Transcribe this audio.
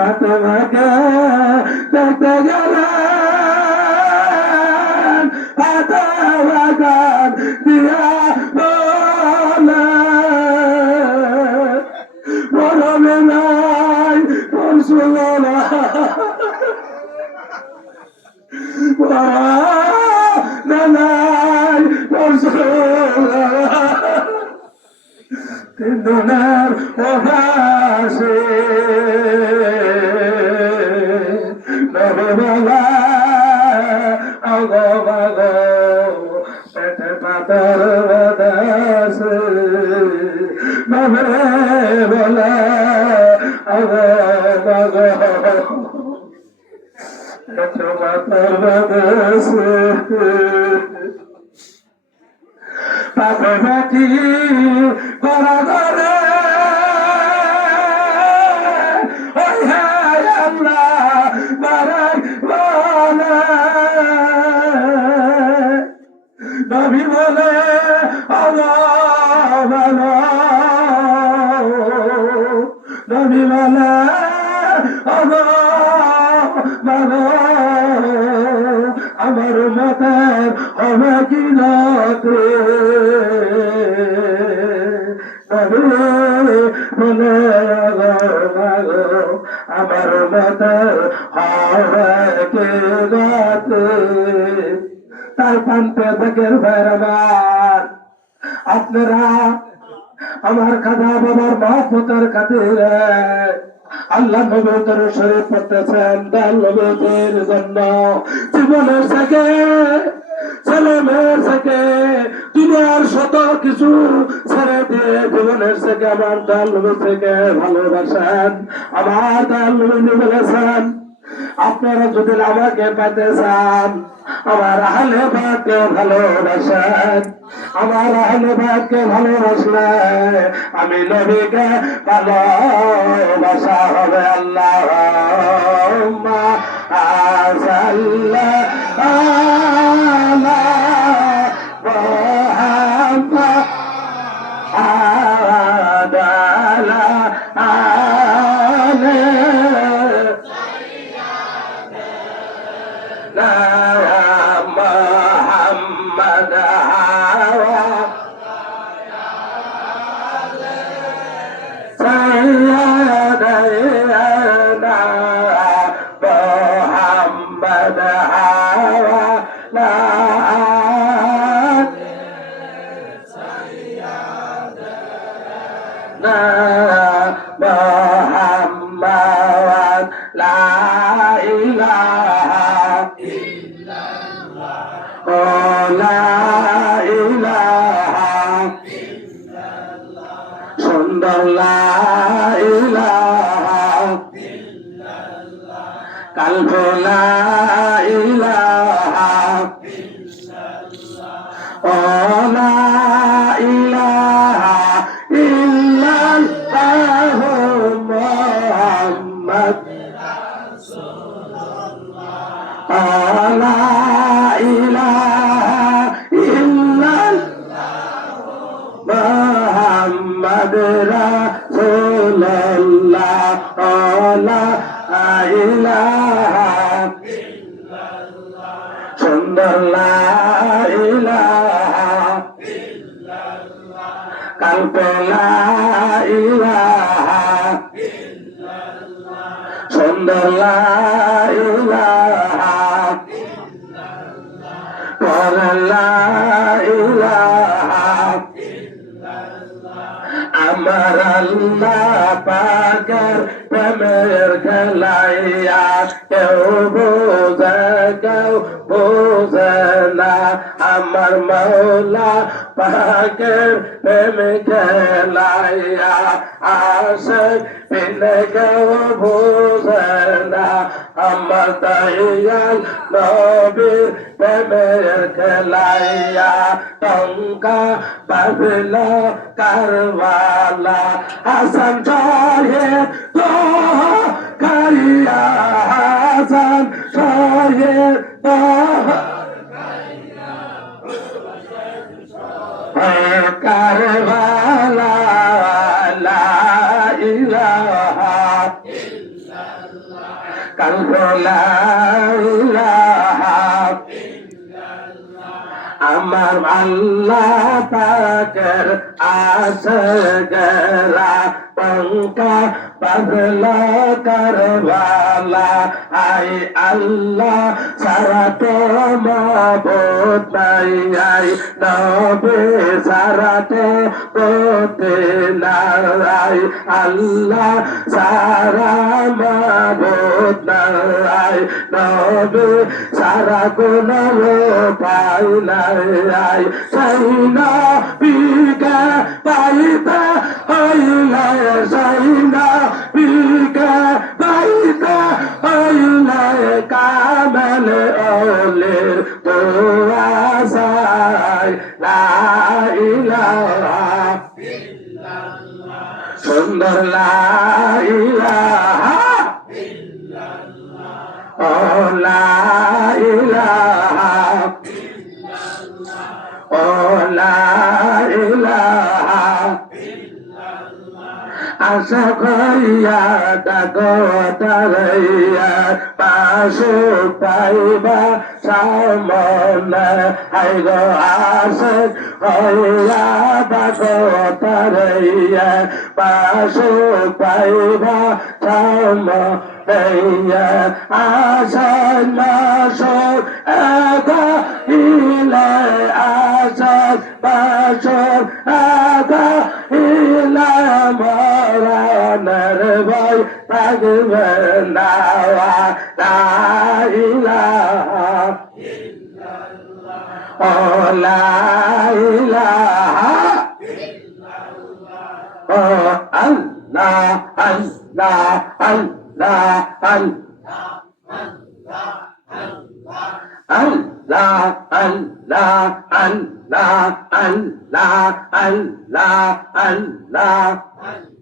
ফাতেমাকে দেখতে গেলেন ফাতেমাকে দিয়া বলে বলবে নাই পরশুলা নাই পরশুলা তিন দিনের অভাসে নববেলা আগো বাগো পেটে পাতার বাতাসে নববেলা আগো বাগো পেটে পাতার বাতাসে পাপে মাটি করা করে ওই হায় আল্লাহ মারাই বলে নবী বলে আল্লাহ ভালো নবী বলে আল্লাহ ভালো আমার মাতার হবে কি নাতে বলে আমার মাতার হবে কি নাতে তার পান্তে থাকের ভৈরবার আপনারা আমার খাদা বাবার মহব্বতের খাতিরে আল্লাহ নবীর শরীফ পড়তেছেন দাল নবীর জন্য জীবনের থেকে ছেলে মেয়ের থেকে দুনিয়ার শত কিছু ছেড়ে দিয়ে জীবনের থেকে আমার দাল নবী থেকে ভালোবাসেন আমার দাল নবী বলেছেন আপনারা যদি আমাকে পেতে চান আমার আহলে বাদকে ভালোবাসেন আমার আহলে বাদকে ভালোবাসলে আমি নবীকে ভালোবাসা হবে আল্লাহুম্মা সাল্লি আলা মুহাম্মাদ আলা আলি محمد سيدنا محمد محمد لا إله لا إله সুন্দর লা ইলাহা কালব লা ইলাহা ও লা ইলাহা ইল্লাল্লাহু মুহাম্মদ রাসূলুল্লাহ লা محمد رسول الله لا إله إلا الله সুন্দর লা ইলাহা إلا الله কাল্প লা ইলাহা إلا الله সুন্দর লা ইলাহা إلا الله পর লা ইলাহা আমার আল্লাহ পাকের প্রেমের খেলাইয়া কেউ বোঝে না আমার মাওলা পাকের প্রেম খেলাইয়া আশিক বিনে কেউ বোঝে না আমার দয়াল নবীর প্রেমের খেলাইয়া টঙ্কা পাবিল কারবালা হাসান সাহেব তো কারিয়া হাসান সাহেব তো কারবালা লা ইলাহা ইল্লাল্লাহ লা ইলাহা আমার আল্লাহ পাকের আসগরা পঙ্কা বদলা করবালা আই আল্লাহ সারা তো মাবুদ নাই আই নবে সারা তো কোতে নাই আল্লাহ সারা মাবুদ নাই নবে সারা কোন পাই নাই সাইনা বিকা পাইতা হইলা সাইনা বিকা পাইতা হইলা কামল ওলে তো আসাই লা ইলাহা ইল্লাল্লাহ সুন্দর লা ইলাহা ইল্লাল্লাহ ও লা ইলাহা ও লা ইলাহা আশা করিয়া ডাকো তারাইয়া পাশে পাইবা সামনে হাই গো আশা করিয়া ডাকো তারাইয়া পাশে পাইবা সামনে আশার মাসর আগা ইলে আশার মাসর আগা ইলে মরণের ভয় থাকবে না লা ইলাহা ইল্লাল্লাহ ও লা ইলাহা ইল্লাল্লাহ ও আল্লাহ আল্লাহ আল্লাহ আল্লাহ আল্লাহ আল্লাহ আল্লাহ আল্লাহ আল্লাহ আল্লাহ